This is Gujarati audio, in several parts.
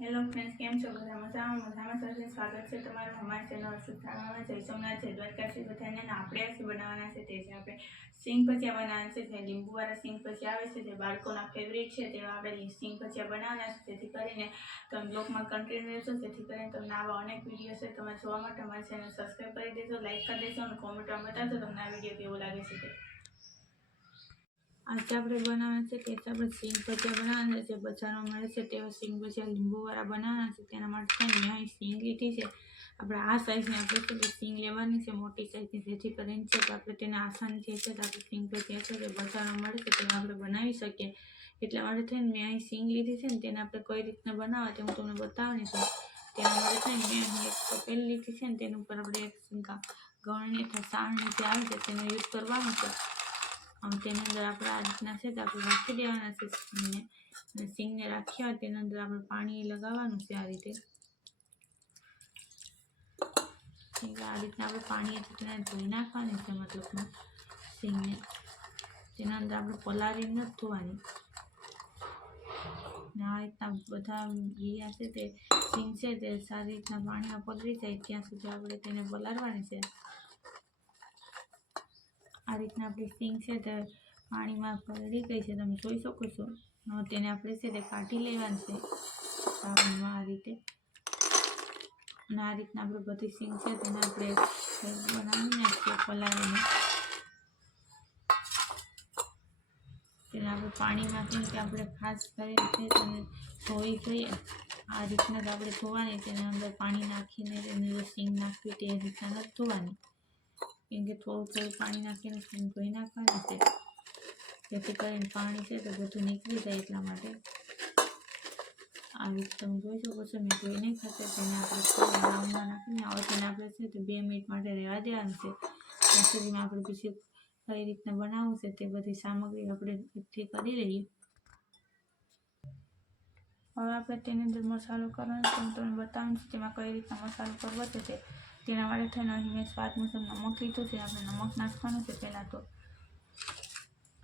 હેલો ફ્રેન્ડ્સ, કેમ છો? બધા મજામાં સાથે સ્વાગત છે તમારું અમારી ચેનલ સુધારવામાં. જય સોમનાથ, જય દ્વારકાથી બધાને. આપણે આજે બનાવવાના છે તે છે આપણે સિંગ ભજીયા બનાવવાના છે. જે લીંબુવાળા સિંગ ભજીયા આવે છે, જે બાળકોના ફેવરિટ છે, તેવા આપણે સિંગ ભજીયા બનાવવાના છે. જેથી કરીને તમે બ્લોગમાં કન્ટિન્યુ રહેશો, જેથી કરીને તમને આવા અનેક વિડીયો છે તમે જોવા માટે અમારી ચેનલ સબસ્ક્રાઈબ કરી દેજો, લાઈક કરી દેજો અને કોમેન્ટમાં બતાવજો તમને આ વિડીયો કેવો લાગે છે તે. આજે આપણે બનાવવાના છે કે આપણે સિંગ ભજીયા બનાવવાના છે. બજારમાં મળે છે તેવા સિંગ ભજીયા લીંબુવાળા બનાવવાના છે. તેના માટે મેં અહીં સિંગ લીધી છે. આપણે આ સાઈઝની આપણે છે સિંગ લેવાની છે, મોટી સાઈઝની, જેથી કરીને છે તો આપણે તેને આસાનીથી છે તો આપણે સિંગ ભજીયા છે તે બજારમાં મળે છે તેમાં આપણે બનાવી શકીએ. એટલા માટે થઈને મેં અહીં સિંગ લીધી છે ને તેને આપણે કઈ રીતના બનાવવા તે હું તમને બતાવવાની છું. તેના માટે થઈને મેં અહીં એક તપેલી લીધી છે ને તેની ઉપર આપણે એક ગળણી અથવા સાણની જે આવે છે તેનો યુઝ કરવાનો છે. તેની અંદર આપણે આ રીતના છે તો આપણે રાખી દેવાના છે સિંગને. અને સિંગને રાખ્યા હોય તેની અંદર આપણે પાણી લગાવવાનું છે. આ રીતે આ રીતના આપણે પાણી તેને ધોઈ નાખવાની છે. મતલબમાં સિંગને તેના અંદર આપણે પલાળી નથી ધોવાની. ને આ રીતના બધા બીયા છે તે સિંગ છે તે સારી રીતના પાણીમાં પલળી જાય ત્યાં સુધી આપણે તેને પલાળવાની છે. આ રીતના આપણી સિંગ છે તે પાણીમાં પલળી ગઈ છે, તમે જોઈ શકો છો. તેને આપણે છે તે કાઢી લેવાની છે પાણીમાં આ રીતે. અને આ રીતના આપણે બધી સિંગ છે તેને આપણે બનાવી નાખીએ પલાળીને. તેને આપણે પાણી નાખીને કે આપણે ખાસ કરીને છે તેને ધોઈ જોઈએ. આ રીતના જ આપણે ધોવાની, તેની અંદર પાણી નાખીને તેની અંદર સિંગ નાખવી તે રીતના નથી ધોવાની. કેમ કે થોડું પાણી નાખીને સિંગ ધોઈ નાખવાની છે, જેથી કરીને પાણી છે તો બધું નીકળી જાય. એટલા માટે આ રીતે તમે જોઈ શકો છો મેં ધોઈ નહીં ખાતે તેને આપણે થોડું બ્રાઉનમાં નાખીને હવે તેને આપણે છે તો 2 મિનિટ માટે રહેવા દેવાનું છે. ત્યાં સુધીમાં આપણે બીજી કઈ રીતના બનાવવું છે તે બધી સામગ્રી આપણે એકઠી કરી લઈએ. હવે આપણે તેની અંદર મસાલો કરવાનો છે. હું તમને બતાવું છું તેમાં કઈ રીતના મસાલો કરવો છે તે. તેના માટે થઈને અહીં મેં સ્વાદ મુજબ નમક લીધું છે. આપણે નમક નાખવાનું છે પહેલાં તો.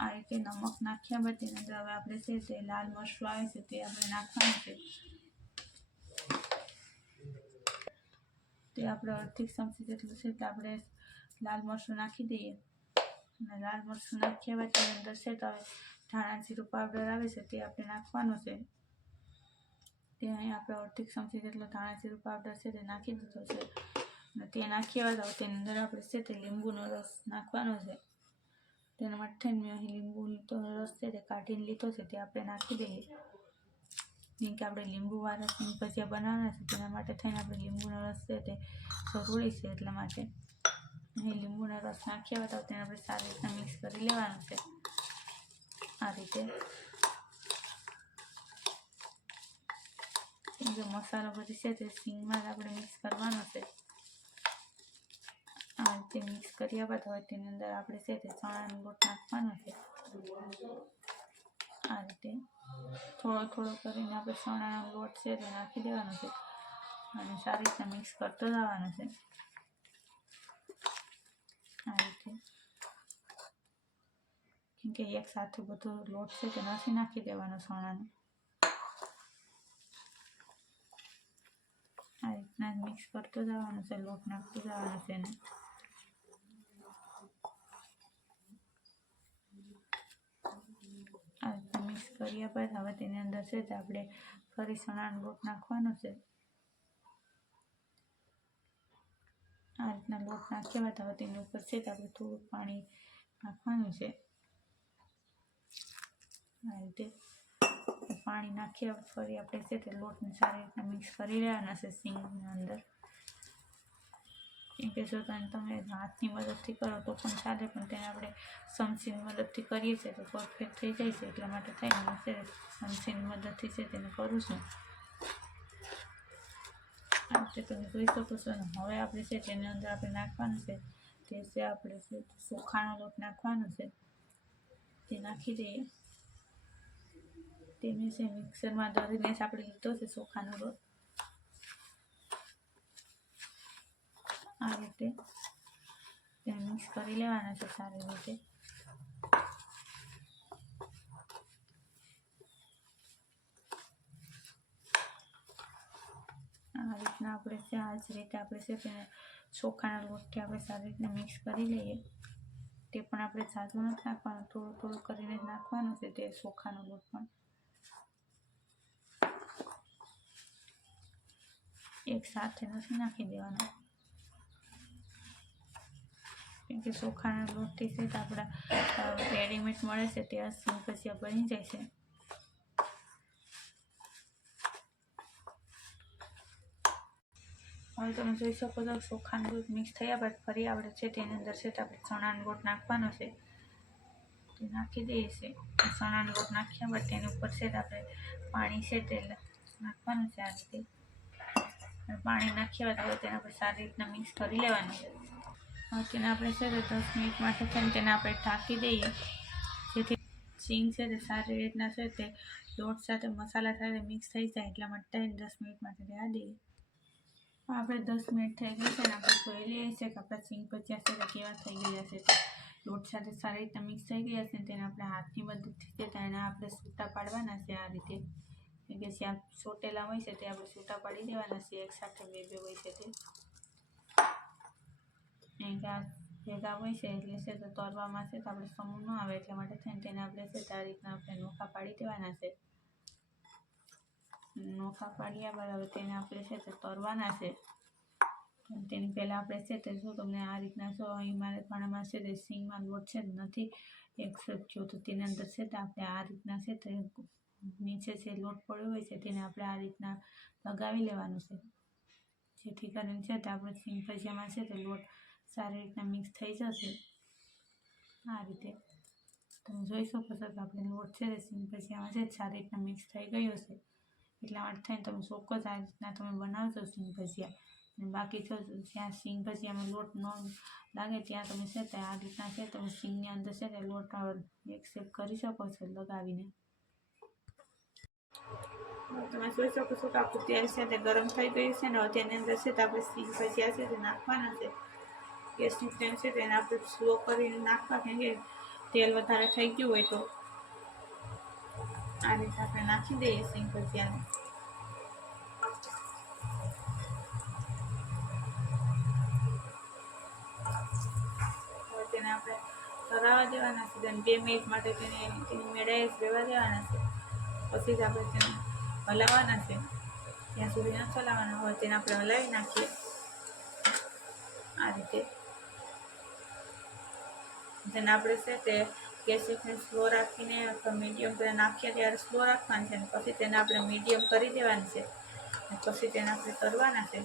આ રીતે નમક નાખ્યા બાદ તેની અંદર હવે આપણે છે તે લાલ મરચું આવે છે તે આપણે નાખવાનું છે. તે આપણે અડધી ચમચી જેટલું છે તો આપણે લાલ મરચું નાખી દઈએ. અને લાલ મરચું નાખ્યા બાદ તેની અંદર છે તો હવે ધાણા જીરું પાવડર આવે છે તે આપણે નાખવાનું છે. તે અહીં આપણે અડધી ચમચી જેટલો ધાણા જીરું પાવડર છે તે નાખી દીધો છે. અને તે નાખ્યા બાદ હવે તેની અંદર આપણે છે તે લીંબુનો રસ નાખવાનો છે. તેના માટે મેં અહીં લીંબુનો રસ છે તે કાઢીને લીધો છે તે આપણે નાખી દઈએ. જેમ કે આપણે લીંબુવાળા સિંગ ભજીયા બનાવવાના છે તેના માટે થઈને આપણે લીંબુનો રસ છે તે જરૂરી છે. એટલા માટે અહીં લીંબુનો રસ નાખ્યા બાદ તેને આપણે સારી રીતના મિક્સ કરી લેવાનું છે. આ રીતે કેમ કે મસાલો બધી છે તે સિંગમાં જ આપણે મિક્સ કરવાનો છે. આ રીતે મિક્સ કર્યા બાદ હવે તેની અંદર આપણે છે તે ચણાનો લોટ નાખવાનો છે. આ રીતે થોડો કરીને આપણે ચણાનો લોટ છે તે નાખી દેવાનો છે અને સારી રીતના મિક્સ કરતો જવાનો છે. આ રીતે કેમ કે એક સાથે બધો લોટ છે તે નથી નાખી દેવાનો ચણાનો. આ રીતના મિક્સ કરતો જવાનો છે, લોટ નાખતો જવાનો છે એને. આ રીતના મિક્સ કર્યા બાદ હવે તેની અંદર છે તે આપણે ફરી ચણાનો લોટ નાખવાનો છે. આ રીતના લોટ નાખ્યા બાદ હવે તેની ઉપર છે તે આપણે થોડુંક પાણી નાખવાનું છે. આ રીતે પાણી નાખ્યા ફરી આપણે છે તે લોટને સારી રીતના મિક્સ કરી લેવાના છે સિંગની અંદર. કેમ કે જો તમે હાથની મદદથી કરો તો પણ ચાલે, પણ તેને આપણે ચમચીની મદદથી કરીએ છીએ તો પરફેક્ટ થઈ જાય છે. એટલા માટે થઈને હું છે ચમચીની મદદથી છે તેને કરું છું. આ રીતે તમે જોઈ શકો છો. અને હવે આપણે છે તેની અંદર આપણે નાખવાનું છે તે છે આપણે છે ચોખાનો લોટ નાખવાનો છે. તે નાખી દઈએ. તેને છે મિક્સરમાં દળીને જ આપણે લીધો છે ચોખાનો લોટ. આ રીતે તેને મિક્સ કરી લેવાના છે સારી રીતે. રીતના આપણે છે આ જ રીતે આપણે છે તેને ચોખાના લોટથી આપણે સારી રીતના મિક્સ કરી લઈએ. તે પણ આપણે ઝાઝું નથી નાખવાનું, થોડું થોડું કરીને નાખવાનું છે તે ચોખાનો લોટ પણ. એક સાથે નથી નાખી દેવાનો, કેમ કે ચોખાના લોટથી છે તો આપણા રેડીમેડ મળે છે તે સિંગ ભજીયા બની જાય છે. હવે તમે જોઈ શકો છો ચોખાનો લોટ મિક્સ થયા બાદ ફરી આપણે છે તેની અંદર છે તો આપણે ચણાનો લોટ નાખવાનો છે. તે નાખી દઈએ છીએ. ચણાનો લોટ નાખ્યા બાદ તેની ઉપર છે તો આપણે પાણી છે તે નાખવાનું છે આ રીતે. પાણી નાખ્યા બાદ હવે તેને આપણે સારી રીતના મિક્સ કરી લેવાનું છે. હવે તેને આપણે છે તો 10 મિનિટ માટે થઈને તેને આપણે ઢાંકી દઈએ, જેથી સિંગ છે તે સારી રીતના છે તે લોટ સાથે મસાલા સાથે મિક્સ થઈ જાય. એટલા માટે 10 મિનિટ માટે રહેવા દઈએ. આપણે 10 મિનિટ થઈ ગઈ છે ને આપણે જોઈ લઈએ છીએ કે આપણા સિંગ ભજીયા છે તે કેવા થઈ ગયા છે. લોટ સાથે સારી રીતના મિક્સ થઈ ગયા છે. તેને આપણે હાથની મદદથી છે તેને આપણે છૂટા પાડવાના છે આ રીતે. કે જ્યાં સોટેલા હોય છે તે આપણે છૂટા પાડી દેવાના છે. એકસાથે બે હોય છે તે ભેગા હોય છે એટલે છે તો તરવામાં છે તો આપણે સમૂહ ન આવે એટલા માટે થઈને તેને આપણે છે તો આ રીતના આપણે નોખા પાડી દેવાના છે. નોખા પાડ્યા બાદ હવે તેને આપણે છે તે તરવાના છે. તેની પહેલાં આપણે છે તે જો તમને આ રીતના જો અહીં મારે ઘણામાં છે તે સિંગમાં લોટ છે નથી એક્સેપ્ટ થયો તો તેની અંદર છે તો આપણે આ રીતના છે તે નીચે જે લોટ પડ્યો હોય છે તેને આપણે આ રીતના લગાવી લેવાનું છે, જેથી કરીને છે તો આપણે સિંગ ભજીયામાં છે તે લોટ સારી રીતના મિક્સ થઈ જશે. આ રીતે તમે જોઈ શકો છો કે આપણે લોટ છે તે સિંગ ભજીયામાં છે સારી રીતના મિક્સ થઈ ગયો છે. એટલા માટે થઈને તમે ચોક્કસ આ રીતના તમે બનાવજો સિંગ ભજીયા. અને બાકી જો જ્યાં સિંગ ભજીયામાં લોટ ન લાગે ત્યાં તમે છે તે આ રીતના છે તમે સિંગની અંદર છે તે લોટ એક્સેપ્ટ કરી શકો છો લગાવીને. તમે જોઈ શકો છો કે આપણું તેલ છે તે ગરમ થઈ ગયું છે ને તેની અંદર છે તો આપણે સિંગ ભજીયા છે તે નાખવાના છે. ગેસની ફ્લેમ છે તેને આપણે સ્લો કરીને નાખવા, કેમ કે તેલ વધારે થઈ ગયું હોય તો આ રીતે આપણે નાખી દઈએ સિંગ ભજીયાને. હવે તેને આપણે તરાવા દેવાના છે. તેને 2 મિનિટ માટે તેની મેળાએ જ રહેવા દેવાના છે. પછી જ આપણે તેને હલાવવાના છે. ત્યાં સુધી ન હલાવવાના હોય તેને આપણે હલાવી નાખીએ આ રીતે. તેને આપણે છે તે ગેસની ફ્લેમ સ્લો રાખીને અથવા મીડિયમ પર નાખીએ ત્યારે સ્લો રાખવાની છે. પછી તેને આપણે મીડિયમ કરી દેવાની છે. પછી તેને આપણે તરવાના છે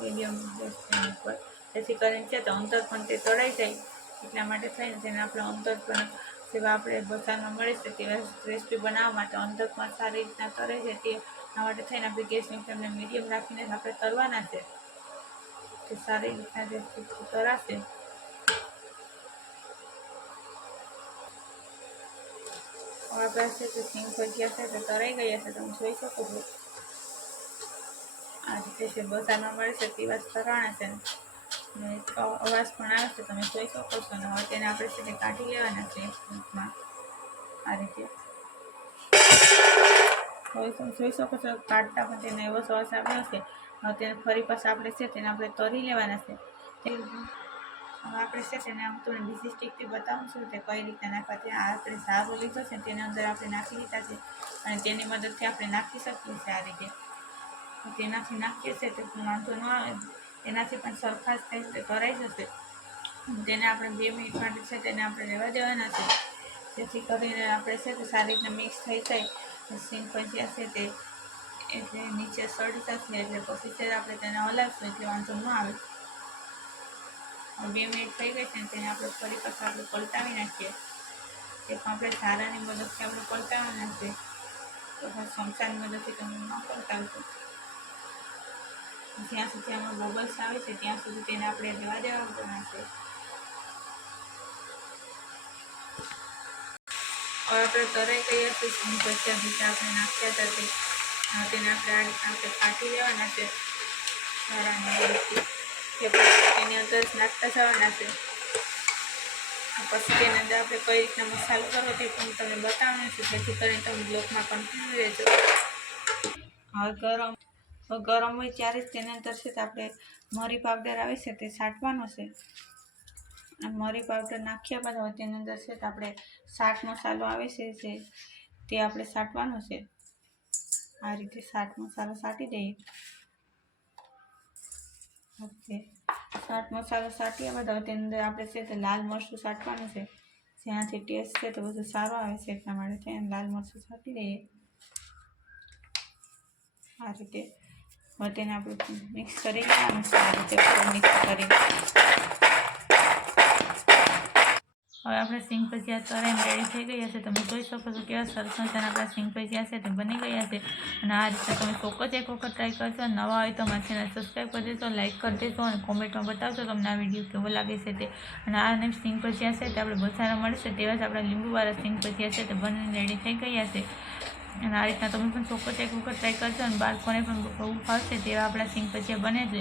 મીડિયમ ગેસ ફ્લેમ ઉપર, જેથી કરીને છે તો અંતર પણ તે તળાઈ જાય. એટલા માટે થઈને તેને આપણે અંતર પણ જેવા આપણે બજારમાં મળે છે તેવા રેસીપી બનાવવા માટે અંતર પણ સારી રીતના તળે છે તેના માટે થઈને આપણે ગેસની ફ્લેમને મીડિયમ રાખીને આપણે તરવાના છે. તે સારી રીતના રેસીપી તળાશે. આપણા છે તો સિંગ ભજીયા છે તો તરાઈ ગયા છે, તમે જોઈ શકો છો. આ રીતે છે બજારમાં મળે છે તેવા જ તરાણા છે ને અવાજ પણ આવે છે, તમે જોઈ શકો છો. ને હવે તેને આપણે છે તે કાઢી લેવાના છે સ્પૂનમાં આ રીતે. હવે તમે જોઈ શકો છો કાઢતા પણ તેને એવો અવાજ આવ્યો છે. હવે તેને ફરી પાછા આપણે છે તેને આપણે તરી લેવાના છે. હવે આપણે છે તેને આમ તો બીજી સ્ટીકથી બતાવું છું તે કઈ રીતે નાખવા. ત્યાં આપણે ઝારો લીધો છે તેની અંદર આપણે નાખી દીધા છે અને તેની મદદથી આપણે નાખી શકીએ છીએ આ રીતે. તેનાથી નાખીએ છીએ તો વાંધો ન આવે, તેનાથી પણ સરખા જ થઈ તરાઈ જશે. તેને આપણે 2 મિનિટ માટે છે તેને આપણે રહેવા દેવાના છે, જેથી કરીને આપણે છે તો સારી રીતના મિક્સ થઈ જાય. સિંગ ભજીયા છે તે એટલે નીચે સડી જશે એટલે પછી છે આપણે તેને હલાવશું એટલે વાંધો ન આવે. 2 મિનિટ થઈ ગઈ છે ને તેને આપણે ફરી પાછું આપણે પલટાવી નાખીએ. તે પણ આપણે ઝારાની મદદથી આપણે પલટાવવાના છે, તો ચમચાની મદદથી તમે ન પલટાવશો. જ્યાં સુધી આમાં બબલ્સ આવે છે ત્યાં સુધી તેને આપણે રહેવા દેવાના છે. હવે આપણે તરાઈ ગયા છે સિંગ ભજીયા બીજા આપણે નાખ્યા હતા તેને આપણે આ રીતના આપણે કાઢી લેવાના છે ઝારાની મદદથી. તે પછી તેની અંદર જ નાખતા જવાના છે. પછી તેની અંદર આપણે કઈ રીતના મસાલો કરવો તે પણ તમે બતાવવાનું છે, જેથી કરીને તમે બ્લોગમાં કન્ટિન્યુ રહેજો. હવે ગરમ હોય ત્યારે જ તેની અંદર છે તે આપણે મરી પાવડર આવે છે તે છાંટવાનો છે. અને મરી પાવડર નાખ્યા બાદ હવે તેની અંદર છે તે આપણે ચાટ મસાલો આવે છે તે આપણે છાંટવાનો છે. આ રીતે ચાટ મસાલો છાંટી દઈએ. ઓકે, ચાટ મસાલો છાંટ્યા બાદ હવે તેની અંદર આપણે છે તે લાલ મરચું છાંટવાનું છે. જેનાથી ટેસ્ટ છે તો બધું સારો આવે છે, એટલા માટે તેને લાલ મરચું છાંટી દઈએ. આ રીતે હવે તેને આપણે મિક્સ કરી લેવાનું છે. આ રીતે મિક્સ કરી હવે આપણે સિંગ ભજીયા તળીને રેડી થઈ ગયા છે. તમે જોઈ શકો છો કેવા સરસ મજાના આપણા સિંગ ભજીયા છે તે બની ગયા છે. અને આ રીતે તમે ચોક્કસ એક વખત ટ્રાય કરશો. નવા હોય તો મારી ચેનલ સબસ્ક્રાઈબ કરી દેશો, લાઇક કરી દેશો અને કોમેન્ટમાં બતાવશો તમને આ વિડીયો કેવો લાગે છે તે. અને આ સિંગ ભજીયા છે તે આપણે બજારમાં મળશે તેવા જ આપણા લીંબુવાળા સિંગ ભજીયા છે તે બનીને રેડી થઈ ગયા છે. અને આ રીતના તમે પણ ચોક્કસ એક વખત ટ્રાય કરશો અને બાળકોને પણ બહુ ફાવશે તેવા આપણા સિંગ ભજીયા બને છે.